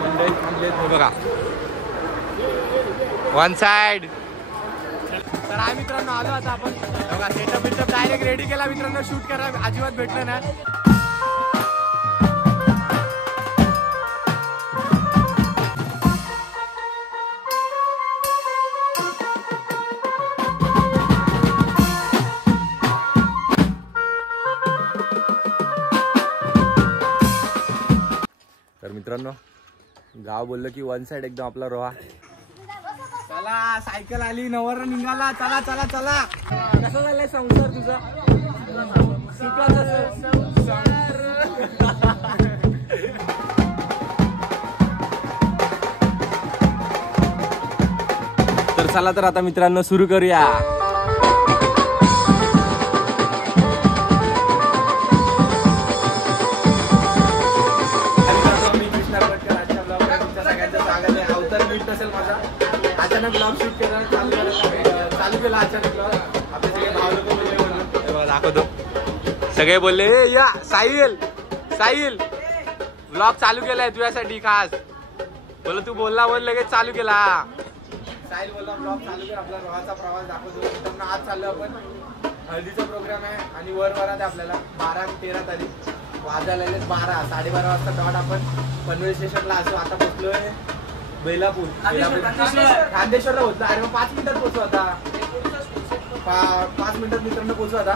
मंडळी थांबलेत बघा one side. तर हा मित्रांनो आलो आता आपण बघा सेटअप डायरेक्ट रेडी केला मित्रांनो. शूट करायला अजिबात भेटलं ना. तर मित्रांनो गाव बोललं की वन साइड एकदम आपला रोहा. चला सायकल आली नवर निघाला. चला चला चला. कसं झालंय संसार तुझा? तर चला तर आता मित्रांनो सुरू करूया. अचानक ब्लॉग शूट केला चालू केला. अचानक ब्लॉग आपले सगळे भाव लोक बोलले दाखवतो. सगळे बोलले या साहिल साहिल ब्लॉग चालू केलाय तुझ्यासाठी खास. बोल तू बोलला बोल लगेच चालू केला. साहिल बोलला ब्लॉग चालू कर आपला रोहाचा प्रवास दाखवतो. आज चाललो आपण हळदीचा प्रोग्राम आहे आणि वरात आहे आपल्याला 12-13 तारीख. वाजायला 12 12:30 वाजता डॉट आपण पनवेल स्टेशनला असू. आता पोहोचलोय बैलापूर खांदेश्वरला होता. अरे मग 5 मिनिटात पोहोचू आता. 5 मिनिटात मित्रांनो पोहोचू आता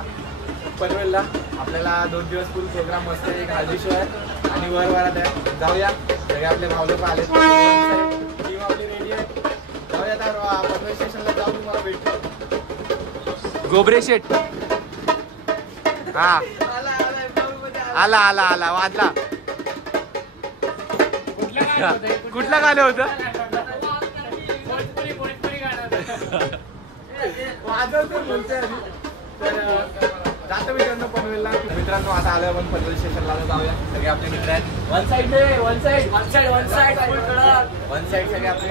पनवेलला. आपल्याला 2 दिवस फुल प्रोग्राम मस्त आहे. एक हळदी शो आहे आणि वरात आहे. जाऊया सगळे आपले भाव लोक आले. टीम आपली रेडी आहे. जाऊया आता पनवेल स्टेशनला जाऊन तुम्हाला भेटतो. गोबरे शेट हा आला आला आला वाजला. कुठलं गाणं होतं? वाजवतो बोलतोय. तर जातो मित्रांनो पनवेलला. मित्रांनो आता आलो आपण पनवेल स्टेशनला. जाऊया सगळे आपले मित्र आहेत. वन साइड सगळे आपले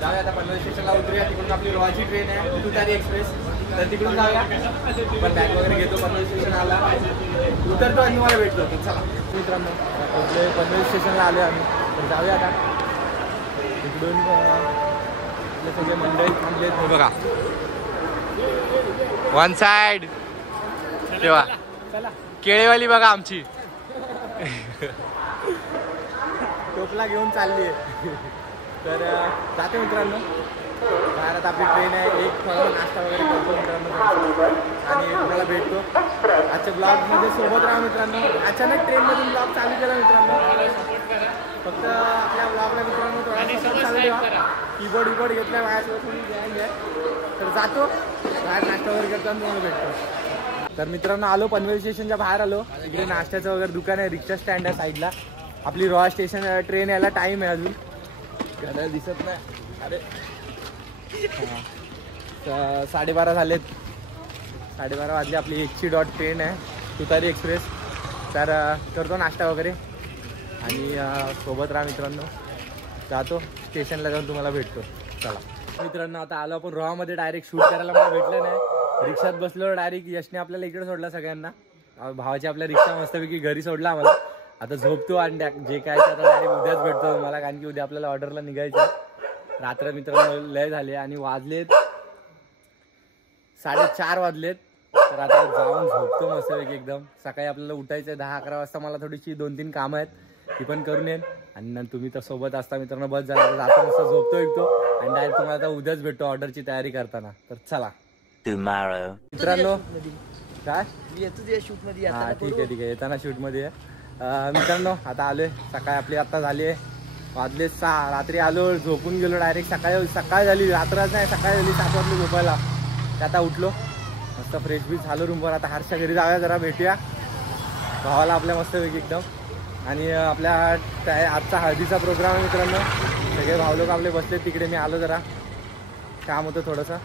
जाऊया आता पनवेल स्टेशनला उतरूया. तिकडून आपली रोहाची ट्रेन आहे तुतारी एक्सप्रेस. तर तिकडून जाऊया. पण बॅग वगैरे घेतो. पनवेल स्टेशन आला उतरतो आणि तुम्हाला भेटतो. चला मित्रांनो पनवेल स्टेशनला आलो आम्ही. तर जाऊया आता. तिकडून सगळे मंडळी थांबलेत बघा वन साइड. तेव्हा केळेवाली बघा आमची टोपला घेऊन चालली आहे. तर जाते मित्रांनो. बाहेर आता आपली ट्रेन आहे. एक नाश्ता वगैरे करतो मित्रांनो आणि तुम्हाला भेटतो. आजच्या ब्लॉगमध्ये सोबत राहा मित्रांनो. अचानक ट्रेनमधून ब्लॉग चालू केला मित्रांनो. फक्त आपल्या ब्लॉगला मित्रांनो थोडा चालू ठेवा. कीबोर्ड घेतल्या बाहेर घ्या. तर जातो बाहेर नाश्ता वगैरे करतो आणि तुम्हाला भेटतो. तर मित्रांनो आलो पनवेल स्टेशनच्या बाहेर आलो. इकडे नाश्त्याचं वगैरे दुकान आहे. रिक्षा स्टँड आहे साईडला. आपली रोहा स्टेशन ट्रेन यायला टाईम आहे अजून. घड्याळ दिसत नाही. अरे 12:30 झालेत. 12:30 वाजले. आपली 1ची डॉट ट्रेन आहे तुतारी एक्सप्रेस. तर करतो नाश्ता वगैरे आणि सोबत राहा मित्रांनो. जातो स्टेशनला जाऊन तुम्हाला भेटतो. चला मित्रांनो आता आलो आपण रोहामध्ये. डायरेक्ट शूट करायला मला भेटलं नाही. रिक्षात बसलो. डायरेक्ट यशने आपल्याला इकडे सोडला सगळ्यांना. भावाची आपल्या रिक्षा मस्तपैकी घरी सोडला आम्हाला. आता झोपतो आणि जे काय ते आता डायरेक्ट उद्याच भेटतो तुम्हाला. कारण की उद्या आपल्याला ऑर्डरला निघायचं. रात्र मित्रांनो लय झाले आणि वाजलेत 4:30 वाजलेत. तर आता जाऊन झोपतो मस्तपैकी एकदम. सकाळी आपल्याला उठायचं आहे 10-11 वाजता. मला थोडीशी 2-3 कामं आहेत ती पण करून येईन. आणि तुम्ही तर सोबत असता मित्रांनो. बस झाला जातो मस्त झोपतो एकतो आणि डायरेक्ट तुम्हाला आता उद्याच भेटतो ऑर्डरची तयारी करताना. तर चला मित्रांनो काय शूट मध्ये. हा ठीक आहे येताना शूट मध्ये आहे मित्रांनो. आता आलोय. सकाळी आपली आता झाली आहे. वाजले 6. रात्री आलो झोपून गेलो डायरेक्ट. सकाळ झाली. रात्रच नाही सकाळ झाली. 7 वाजले झोपायला. आता उठलो मस्त फ्रेश बीच झालो रूमवर. आता हर्षच्या घरी जाऊया जरा भेटूया भावाला आपल्या मस्तपैकी एकदम. आणि आपल्या आजचा हळदीचा प्रोग्राम आहे मित्रांनो. सगळे भाव लोक आपले बसले तिकडे. मी आलो जरा काम होतं थोडंसं.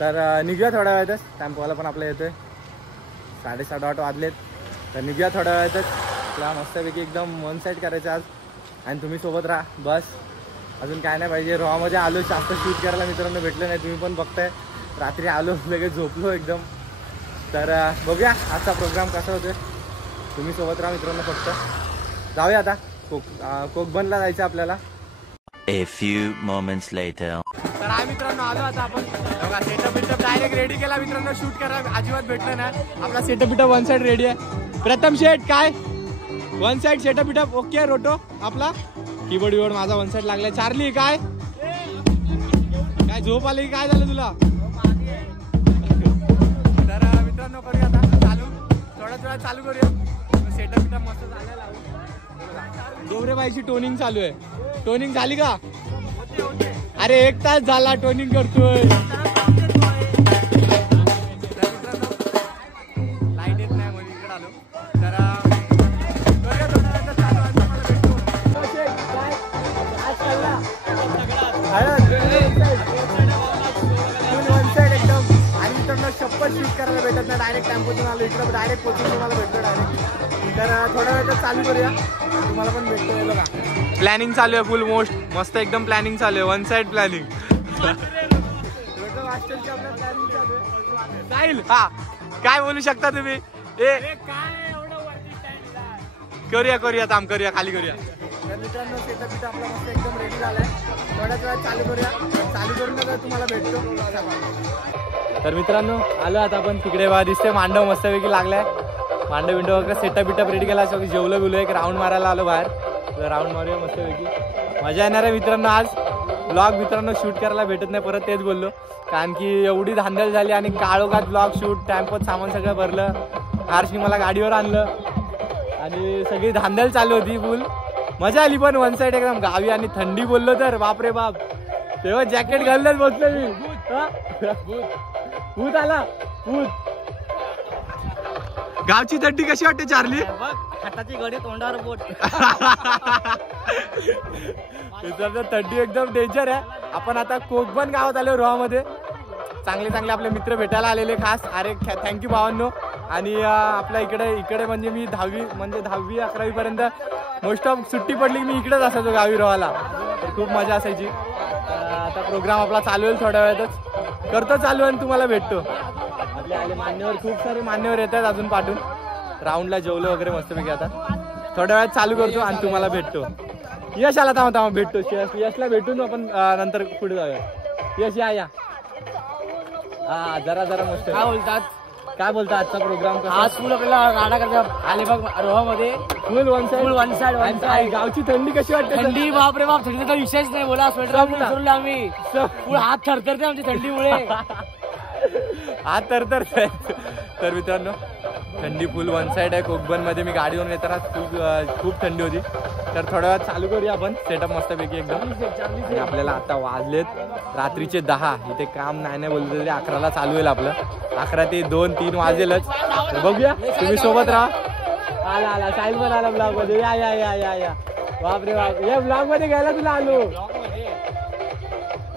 तर निघूया थोड्या वेळातच. टेम्पोवाला पण आपल्या येतोय. 7:30 वाजलेत. तर निघूया थोड्या वेळातच. आपला मस्तपैकी एकदम वन साईड करायचं आज. आणि तुम्ही सोबत राहा बस. अजून काय नाही पाहिजे. रोहामध्ये आलो जास्त शूट करायला मित्रांनो भेटलं नाही. तुम्ही पण बघताय. रात्री आलो लगेच झोपलो एकदम. तर बघूया आजचा प्रोग्राम कसा होतोय. तुम्ही सोबत राहा मित्रांनो. फक्त जाऊया आता कोकबनला जायचं आपल्याला. A few moments later. तर हा मित्रांनो आलो आता आपण. बघा सेटअप डायरेक्ट रेडी केला मित्रांनो. शूट करा अजिबात भेटलं नाही. आपला सेटअप वन साइड रेडी आहे. प्रथम शेट काय वन साइड सेटअप ओके. रोटो आपला कीबोर्ड विबोर्ड माझा वन साइड लागलाय. चार्ली काय झोप आली काय झालं तुला. तर मित्रांनो करूया आता चालू. थोड्याच वेळात चालू करूया. सेटअप मस्त झालेला. गोबरेबाईची टोनिंग चालू आहे. टोनिंग झाली का. अरे 1 तास झाला टोनिंग करतोय. लाईट येत नाही म्हणून इकडे आलो. तर एकदम आणि मित्रांनो शपथ शूट करायला भेटत नाही. डायरेक्ट टेम्पोतून आलो इकडे. डायरेक्ट पोचून तुम्हाला भेटतो डायरेक्ट. तर थोड्या वेळात चालू करूया. तुम्हाला पण भेटतो. बघा प्लॅनिंग चालू आहे फुल मोस्ट मस्त एकदम प्लॅनिंग चालू आहे. One side planning. हा काय बोलू शकता तुम्ही. करूया थांब करूया खाली करूया. तर मित्रांनो सेटअप आपला मस्त एकदम रेडी झालाय. थोड्याच वेळात चालू करूया. चालू करून तुम्हाला भेटतो. तर मित्रांनो आलो आता आपण तिकडे. बघा दिसते मांडव मस्तपैकी लागलाय. मांडव विंडो वगैरे सेटअप रेडी केला. सगळं जेवलं बिवलं एक राऊंड मारायला आलो बाहेर. राऊंड मारूया मस्तपैकी. मजा येणार आहे मित्रांनो. आज ब्लॉग मित्रांनो शूट करायला भेटत नाही. परत तेच बोललो कारण की एवढी धांदल झाली आणि काळोखात ब्लॉग शूट टेम्पोत सामान सगळं भरलं. हर्षनी मला गाडीवर आणलं आणि सगळी धांदल चालू होती फुल. मजा आली पण वन साइड एकदम गावी. आणि थंडी बोललो तर बापरे बाप. तेव्हा जॅकेट घालूनच बसलो मी. भूत आला भूत. गावची थंडी कशी वाटते चार्ली. हाताची घडी तोंडावर बोट. थंडी एकदम डेंजर आहे. आपण आता कोकबन गावात आलो रोहामध्ये. चांगले आपले मित्र भेटायला आलेले खास. अरे थँक्यू भावांनो. आणि आपल्या इकडे म्हणजे मी 10वी 11वी पर्यंत मोस्ट ऑफ सुट्टी पडली मी इकडेच असायचो गावी रोहाला. खूप मजा असायची. आता प्रोग्राम आपला चालू होईल थोड्या वेळातच. करतो चालू आणि तुम्हाला भेटतो. आपले आले मान्यवर खूप सारे मान्यवर येतात अजून पाठवून. राऊंडला जेवलं वगैरे मस्तपैकी. आता थोड्या वेळात चालू करतो आणि तुम्हाला भेटतो. यश आला थांबा भेटतो. यशला भेटून आपण नंतर पुढे जाऊया. यश या हा जरा मस्त. काय बोलतात आजचा प्रोग्राम. आज फुल आपल्याला गाडा करता आले बघ रोहामध्ये. फुल वन साइड. गावची थंडी कशी वाटते. थंडी बापरे बाप. थंडीचा विषयच नाही. बोला स्वेटर आम्ही फुल हात थरथरते आमच्या थंडीमुळे. हात थरथरते. तर मित्रांनो थंडी फुल वन साइड आहे. कोकबन मध्ये मी गाडीवरून येताना खूप थंडी होती. तर थोड्या वेळात चालू करूया आपण सेटअप मस्तपैकी एकदम. आणि आपल्याला आता वाजलेत रात्रीचे 10. इथे काम नाही बोलतो तरी 11ला चालू होईल आपलं. 11 ते 2-3 वाजेलच. बघूया तुम्ही सोबत राहा. आला साहिल पण आला ब्लॉग मध्ये. या बापरे बाप. या ब्लॉग मध्ये घ्यायला तुला आलो.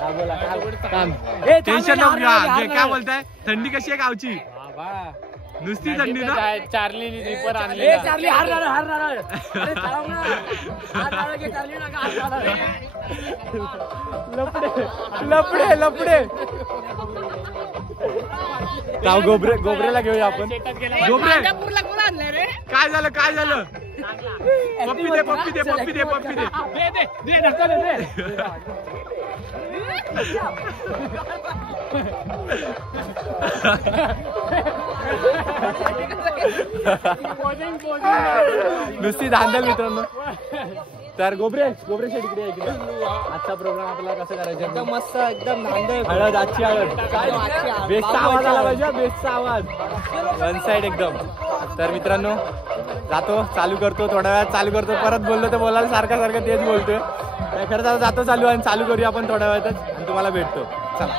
बोला टेन्शन नको घ्या. काय बोलताय. थंडी कशी आहे गावची. नुसती थंडी ना. चार्ली रिपर आणली. चार्ली हार लपडे गाव गोबरेला घेऊया आपण. गोबरे काय झालं पप्पी दे. नुसती धांदल मित्रांनो. तर गोबरे शेट इकडे आजचा प्रोग्राम आपल्याला कसं करायचं. एकदम मस्त एकदम धांदल. हळद आजची हळद. बेस्टचा आवाज आला पाहिजे. बेस्टचा आवाज वन साइड एकदम. तर मित्रांनो जातो चालू करतो. थोड्या वेळात चालू करतो. परत बोललो तर बोलायला सारखं तेच बोलतोय. खरंच जातो चालू आणि चालू करूया आपण थोड्या वेळातच आणि तुम्हाला भेटतो. चला.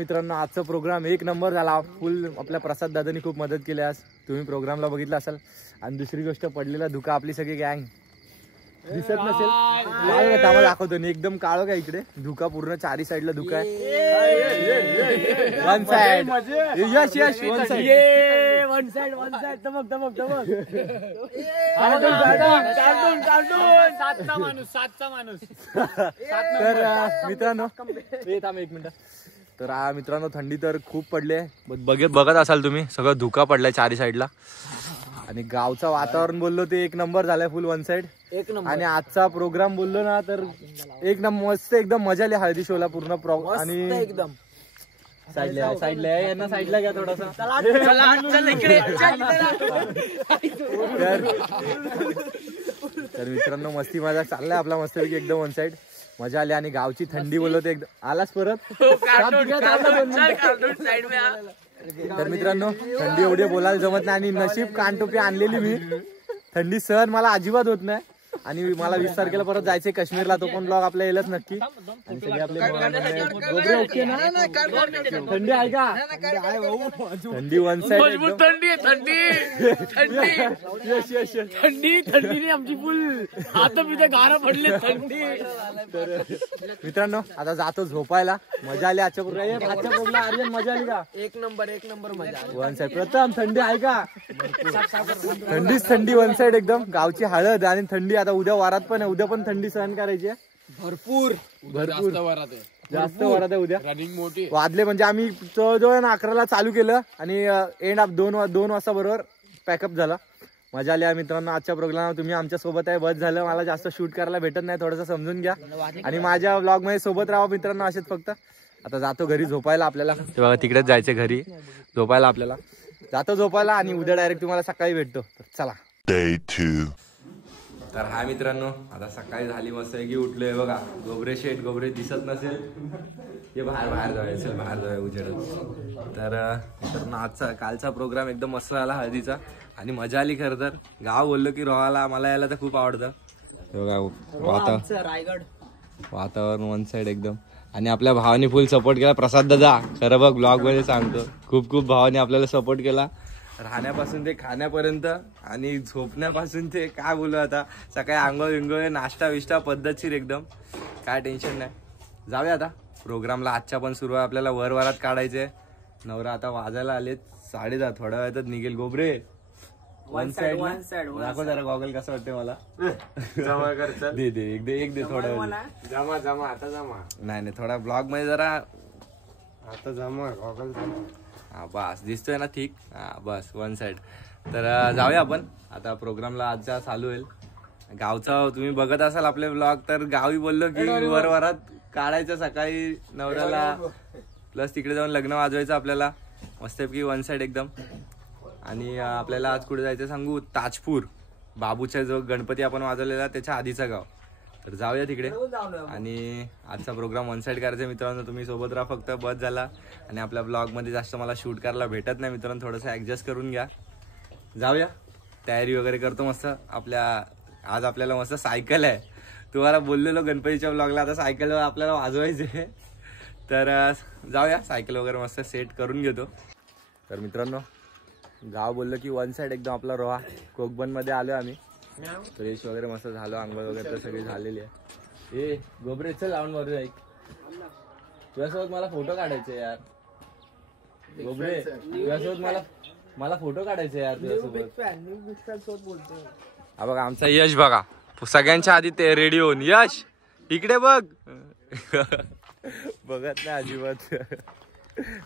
मित्रांनो आजचा प्रोग्राम एक नंबर झाला. फुल आपल्या प्रसाद दादांनी खूप मदत केली आज. तुम्ही प्रोग्रामला बघितला असाल. आणि दुसरी गोष्ट पडलेला धुका आपली सगळी गँग दिसत नसेल त्यामुळे दाखवतो. एकदम काळो का इकडे धुका पूर्ण चारी साईडला धुका आहे. One side Yash Yash one side one side धमक सातचा माणूस तर मित्रांनो थांब एक मिनिट. तर मित्रांनो थंडी तर खूप पडली. बघत असाल तुम्ही सगळं धुका पडलाय चारी साईडला. आणि गावचं वातावरण बोललो ते एक नंबर झालाय फुल वन साइड. आणि आजचा प्रोग्राम बोललो ना तर एक नंबर मस्त एकदम मजा आली हळदी शोला पूर्ण आणि एकदम साईडला यांना साईडला घ्या थोडासा. तर मित्रांनो मस्ती मजा चाललाय आपला मस्तपैकी एकदम वन साइड मजा आली. आणि गावची थंडी बोललो ते एकदम आलाच परत. तर मित्रांनो थंडी एवढी बोलायला जमत नाही. आणि नशीब कानटोपी आणलेली मी. थंडी सहन मला अजिबात होत नाही. आणि मला 20 तारखेला परत जायचंय काश्मीरला. तो पण ब्लॉग आपल्या येईलच नक्की. आणि सगळे आपले ओके ना. थंडी आहे का. थंडी वन साइड थंडीने आमची फुल आता मी गारा पडले थंडी. तर मित्रांनो आता जातो झोपायला. मजा आली आजच्या प्रोग्राम. आर्यन मजा आली का. एक नंबर मजा. वन साइड प्रथम थंडी आहे का. थंडीच थंडी वन साइड एकदम. गावची हळद आणि थंडी. आता उद्या वारात पण आहे. उद्या पण थंडी सहन करायची आहे. भरपूर जास्त वारात आहे उद्या. रनिंग मोठी वाजले म्हणजे आम्ही जवळजवळ 11ला चालू केलं आणि एंड ऑफ 2 वाजता बरोबर पॅकअप झाला. मजा आली मित्रांनो आजच्या प्रोग्राम. तुम्ही आमच्या सोबत आहे बस झालं. मला जास्त शूट करायला भेटत नाही. थोडंसं समजून घ्या आणि माझ्या ब्लॉग मध्ये सोबत राहा मित्रांनो असेच फक्त. आता जातो घरी झोपायला आपल्याला. ते बघा तिकडेच जायचं घरी झोपायला आपल्याला. जातो झोपायला आणि उद्या डायरेक्ट तुम्हाला सकाळी भेटतो. चला. Day 2. तर हा मित्रांनो आता सकाळी झाली मस्त आहे की उठलोय बघा. गोबरे दिसत नसेल. हे बाहेर जाऊया बाहेर जाऊया उजेडच. तर मित्रांनो आजचा कालचा प्रोग्राम एकदम मस्त झाला हळदीचा. आणि मजा आली खरं तर. गाव बोललो की रोहाला मला यायला तर खूप आवडतं. वातावरण वन साइड एकदम. आणि आपल्या भावाने फुल सपोर्ट केला. प्रसाद दादा खरं बघ ब्लॉग मध्ये सांगतो खूप भावाने आपल्याला सपोर्ट केला. राहण्यापासून ते खाण्यापर्यंत आणि झोपण्यापासून ते काय बोलू आता. सकाळी आंघोळ नाश्ता विष्टा पद्धतशीर एकदम. काय टेन्शन नाही. जाऊया आता प्रोग्रामला. आजच्या पण सुरू आहे आपल्याला. वरात काढायचे. नवरा आता वाजायला आले 10:30. थोड्या वेळातच निघेल. गोबरे वन साइड दाखव जरा गॉगल कसं वाटते मला. दे थोडा जमा आता जमा. नाही थोडा ब्लॉग मध्ये जरा आता जमा गॉगल. हा बस दिसतोय ना ठीक. हा बस वन साइड. तर जाऊया आपण आता प्रोग्रामला. आजचा चालू होईल गावचा. तुम्ही बघत असाल आपले ब्लॉग. तर गावी बोललो की वरात काढायचं सकाळी नवऱ्याला. प्लस तिकडे जाऊन लग्न वाजवायचं आपल्याला मस्तपैकी वन साइड एकदम. आणि आपल्याला आज कुठे जायचं सांगू. ताजपूर बाबूच्या जो गणपती आपण वाजवलेला त्याच्या आधीचा गाव. तर जाऊया तिकडे. आणि आजचा प्रोग्राम वन साइड करायचा मित्रांनो. तुम्ही सोबत राहा फक्त बस झाला. आणि आपल्या ब्लॉग मध्ये जास्त मला शूट करायला भेटत नाही मित्रांनो. थोडंसं ऍडजस्ट करून घ्या. जाऊया तयारी वगैरे करतो मस्त. आज आपल्याला मस्त सायकल आहे. तुम्हाला बोललेलो गणपतीच्या ब्लॉगला आता सायकल आपल्याला वाजवायचे. तर जाऊया सायकल वगैरे मस्त सेट करून घेतो. तर मित्रांनो गाव बोललं की वन साइड एकदम आपला रोहा. कोकबन मध्ये आलो आम्ही. फ्रेश वगैरे मस्त झालो. आंघोळ वगैरे तर सगळी झालेली आहे. ए गोबरे चल लावून मारू. ऐक तुझ्यासोबत मला फोटो काढायचे यार. गोबरे तुझ्यासोबत मला फोटो काढायचे यार तुझ्यासोबत. हा बघा आमचा यश बघा सगळ्यांच्या आधी ते रेडी होऊन. यश इकडे बघ. बघत नाही अजिबात.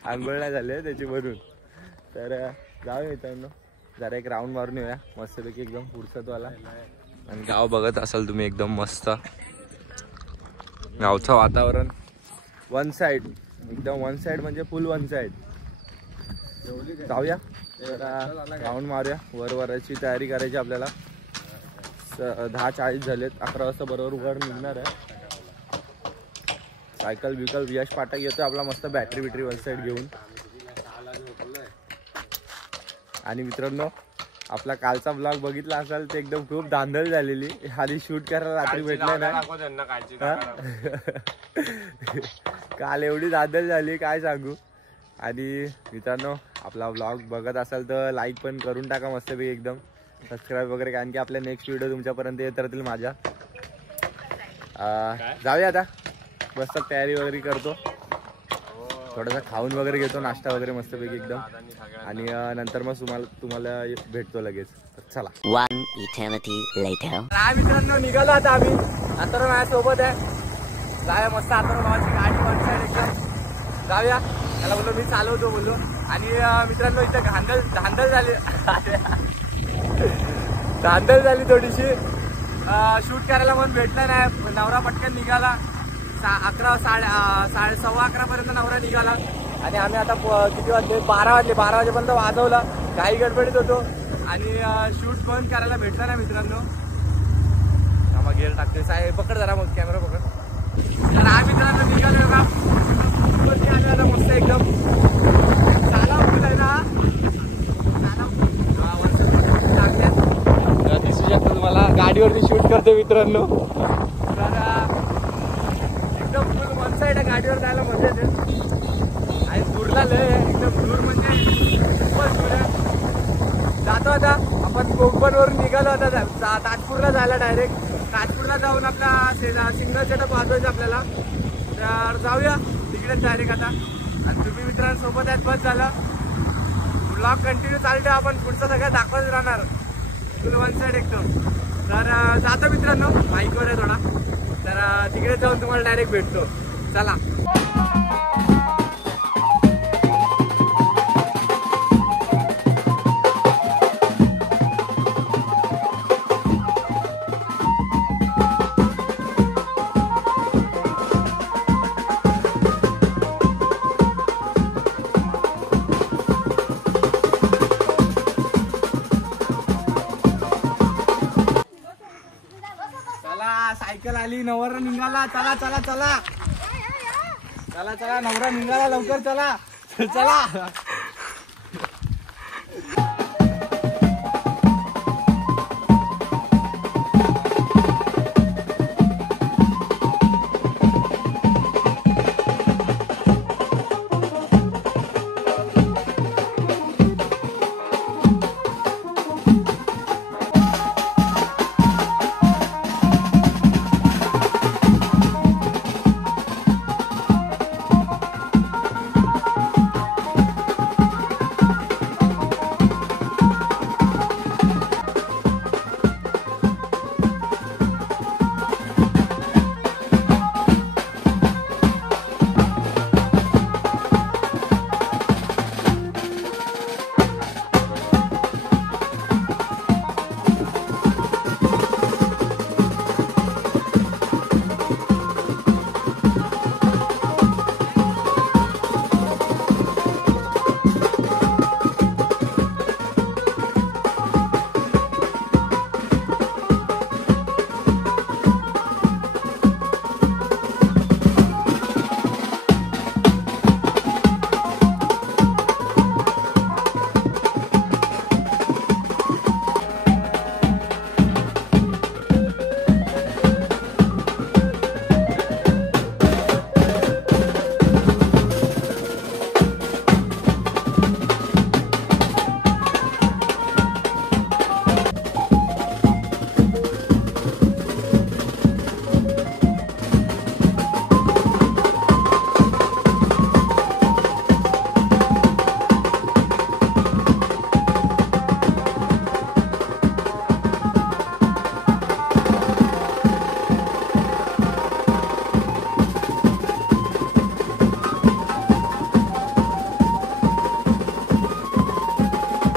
आंघोळ नाही झाले त्याची म्हणून. तर जाऊया मित्रांनो जरा एक राऊंड मारून येऊया मस्तपैकी एकदम फुरसतवाला. आणि गाव बघत असाल तुम्ही एकदम मस्त. गावचं वातावरण वन साइड एकदम. वन साइड म्हणजे फुल वन साइड. जाऊया जरा राऊंड मारूया. वराची तयारी करायची आपल्याला. 10:40 झालेत. 11 वाजता बरोबर वर निघणार आहे. सायकल बिकल यश पाठक येतोय आपला मस्त बॅटरी वन साइड घेऊन. आणि मित्रांनो आपला कालचा ब्लॉग बघितला असाल ते एकदम खूप धांदल झालेली. आधी शूट करायला रात्री भेटलंय ना. काल एवढी धांदल झाली काय सांगू. आणि मित्रांनो आपला व्लॉग बघत असाल तर लाईक पण करून टाका मस्तपैकी एकदम, सबस्क्राईब वगैरे, कारण की आपले नेक्स्ट व्हिडिओ तुमच्यापर्यंत येत राहतील माझ्या. जाऊया आता, मस्त तयारी वगैरे करतो, थोडासा खाऊन वगैरे घेतो, नाश्ता वगैरे मस्तपैकी एकदम, आणि नंतर मग तुम्हाला भेटतो लगेच. चला. One eternity later. मित्रांनो निघालो आता आम्ही. आता माझ्यासोबत आहे, जाऊया मस्त. आता माझी गाडी वन साईड एकदम जाऊया. त्याला बोललो मी चालवतो बोललो. आणि मित्रांनो इथं धांदल झाली थोडीशी. शूट करायला पण भेटलं नाही. नवरा पटकन निघाला. 11:30 पर्यंत नवरा निघाला. आणि आम्ही आता किती वाजले, 12 वाजेपर्यंत वाजवला. काही गडबडीत होतो आणि शूट पण करायला भेटला नाही मित्रांनो. आम्हा गेअर टाकतोय. साहेब पकड जरा, मग कॅमेरा पकड. तर आम्ही मित्रांनो निघालो का आता मस्त एकदम. चाला फुल आहे ना, दिसू शकतो तुम्हाला. गाडीवरती शूट करतो मित्रांनो. तर एकदम फुल वन साईड आहे, गाडीवर जायला मजा येते. आणि दूरला लय एकदम दूर, म्हणजे खूपच दूर आहे. जातो आता आपण कोकण वरून निघालो आता ताजपूरला जायला. डायरेक्ट ताजपूरला जाऊन आपला सिंगल सेटअप वाजवायचं आपल्याला. तर जाऊया तिकडेच डायरेक्ट आता. आणि तुम्ही मित्रांसोबत आहेत, बस झालं. ब्लॉग कंटिन्यू चालू आहे, आपण पुढचं सगळं दाखवत राहणार फुल वन साईड एकदम. तर जातो मित्रांनो, बाईकवर आहे थोडा. तर तिकडे जाऊन तुम्हाला डायरेक्ट भेटतो. चला. सायकल आली, नवरा निघाला. चला चला चला चला चला, नवरा निघाला लवकर. चला चला.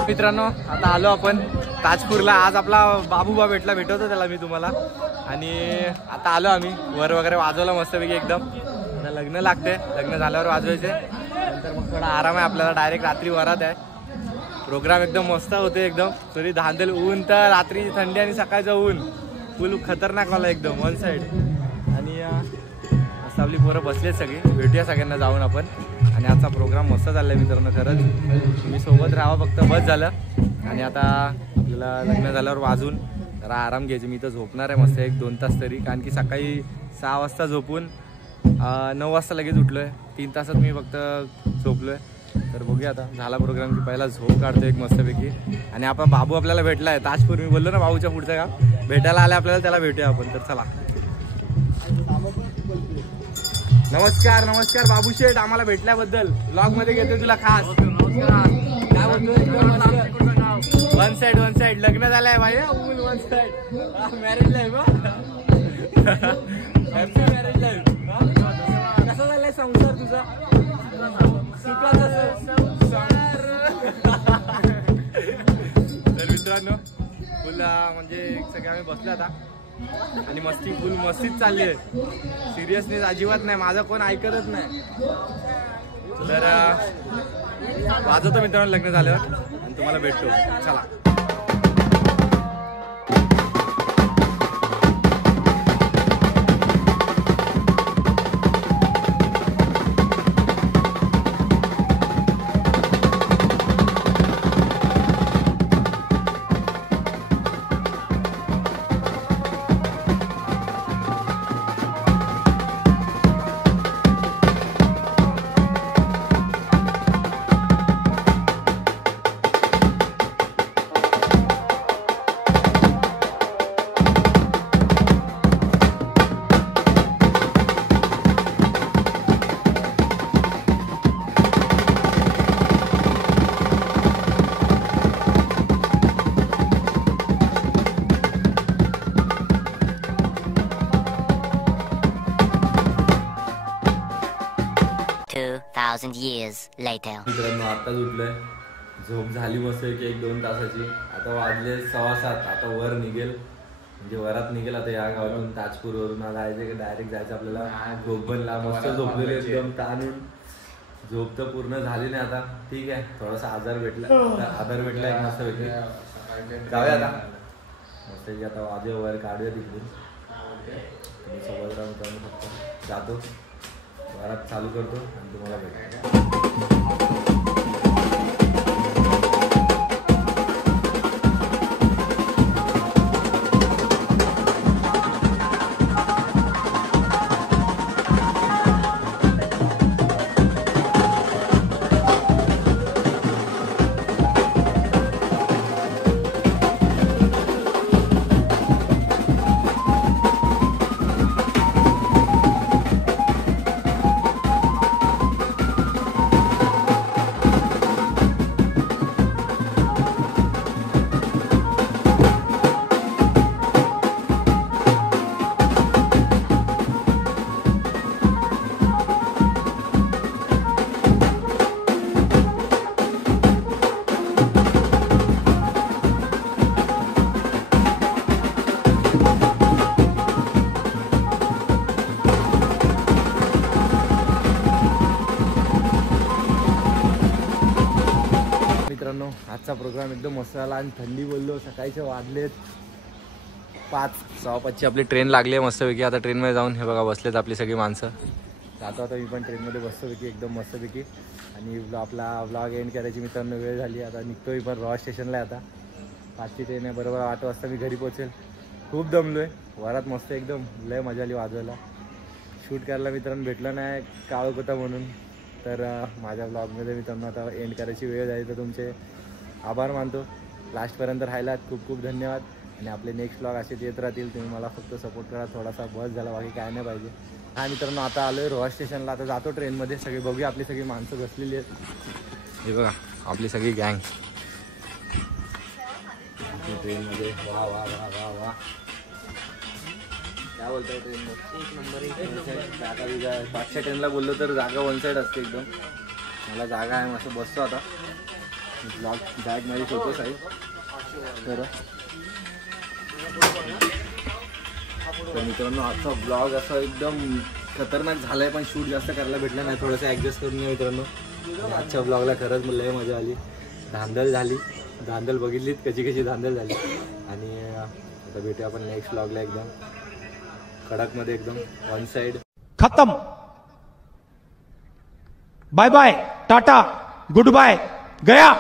मित्रांनो आता आलो आपण ताजपूरला. आज आपला बाबूबा भेटवतो त्याला मी तुम्हाला. आणि आता आलो आम्ही, वर वगैरे वाजवलं मस्तपैकी एकदम. आता लग्न लागते, लग्न झाल्यावर वाजवायचे. नंतर मग थोडा आराम आहे आपल्याला. डायरेक्ट रात्री वरात आहे. प्रोग्राम एकदम मस्त होते एकदम. थोडी धांदल, ऊन तर रात्री थंडी आणि सकाळचं ऊन फुल खतरनाक वाला एकदम वन साईड. आणि मस्त आपली पोरं बसले सगळी. भेटूया सगळ्यांना जाऊन आपण. आणि आजचा प्रोग्राम मस्त चाललाय मित्रांनो. खरंच तुम्ही सोबत राहा फक्त, बस झालं. आणि आता आपल्याला लग्न झाल्यावर वाजून जरा आराम घ्यायची. मी तर झोपणार आहे मस्त 1-2 तास तरी, कारण की सकाळी 6 वाजता झोपून 9 वाजता लगेच उठलोय. 3 तासात मी फक्त झोपलोय. तर बघूया आता झाला प्रोग्राम की पहिला झोप काढतो एक मस्तपैकी. आणि आपण बाबू आपल्याला भेटलाय ताजपूर. मी बोललो ना बाबूच्या पुढचं गाव भेटायला आले आपल्याला, त्याला भेटूया आपण. तर चला. नमस्कार नमस्कार बाबू शेठ, आम्हाला भेटल्याबद्दल ब्लॉग मध्ये घेतोय तुला खास. काय बोलतोय? वन साइड लग्न झालंय भाई. One side marriage life. Happy marriage life. कसा झालाय संसार तुझा? तर मित्रांनो फुल म्हणजे सगळे आम्ही बसलो आता आणि मस्ती फुल मस्तीच चालली आहे. सिरियसनेस अजिबात नाही, माझा कोण ऐकतच नाही. तर वाजवतो मित्रांनो लग्न झाल्यावर आणि तुम्हाला भेटतो. चला. years later. मित्रांनो आत्ताच उठलोय. झोप झाली मस्त की 1-2 तासाची. आता वाजले 6:15. आता वर निघेल म्हणजे वरात निघेल आता या गावातून ताजपूरवरून. जायचं की डायरेक्ट जायचं आपल्याला गोबनला. मस्त झोपलेले एकदम ताणून. झोप तर पूर्ण झाली नाही आता. ठीक आहे थोडासा आधार भेटला एक मस्त भेटली. जाऊया आता मस्त की आता वाजे वर काढूया तिकडून. सोबत राहून फक्त जातो वरात चालू करतो आणि तुम्हाला भेटतो. 'मित्रांनो आजचा प्रोग्राम एकदम मस्त झाला आणि थंडी बोललो. सकाळचे वाजलेत 5:15 आपली ट्रेन लागली आहे मस्तपैकी. आता ट्रेनमध्ये जाऊन हे बघा बसलेत आपली सगळी माणसं. जातो आता मी पण ट्रेनमध्ये मस्तपैकी एकदम मस्तपैकी. आणि आपला ब्लॉग एंड करायची मित्रांनो वेळ झाली. आता निघतो मी पण रॉ स्टेशनला. आता 5ची ट्रेन आहे. बरोबर 8 वाजता मी घरी पोहोचेल. खूप दमलो आहे. वरात मस्त एकदम लय मजा आली वाजवायला. शूट करायला मित्रांनो भेटलं नाही काळोख होता म्हणून. तर माझ्या ब्लॉगमध्ये मित्रांनो आता एंड करायची वेळ झाली. तर तुमचे आभार मानतो लास्टपर्यंत राहिलात. खूप खूप धन्यवाद. आणि आपले नेक्स्ट ब्लॉग असेच येत राहतील. तुम्ही मला फक्त सपोर्ट करा. थोडासा बस झाला बाकी काय नाही पाहिजे. हा मित्रांनो आता आलो आहे रोहा स्टेशनला. आता जातो ट्रेनमध्ये. सगळे बघूया आपली सगळी माणसं बसलेली आहेत. हे बघा आपली सगळी गँग ट्रेनमध्ये. वा वा वा वा वा काय बोलताय ट्रेनमध्ये? एक नंबर जागा बिगा. 5च्या ट्रेनला बोललो तर जागा वन साईड असते एकदम. मला जागा आहे मस्त बसतो आता. ब्लॉग बॅग माझी होतोच आहे. तर मित्रांनो आजचा ब्लॉग असा एकदम खतरनाक झाला आहे. पण शूट जास्त करायला भेटलं नाही. थोडंसं ॲडजस्ट करून घ्या मित्रांनो. आजच्या ब्लॉगला खरंच मला लय मजा आली. धांदल झाली. धांदल बघितलीत कशी कशी धांदल झाली. आणि आता भेटूया आपण नेक्स्ट ब्लॉगला एकदम कडकमध्ये एकदम वन साइड. खत्म. Bye bye tata goodbye गया.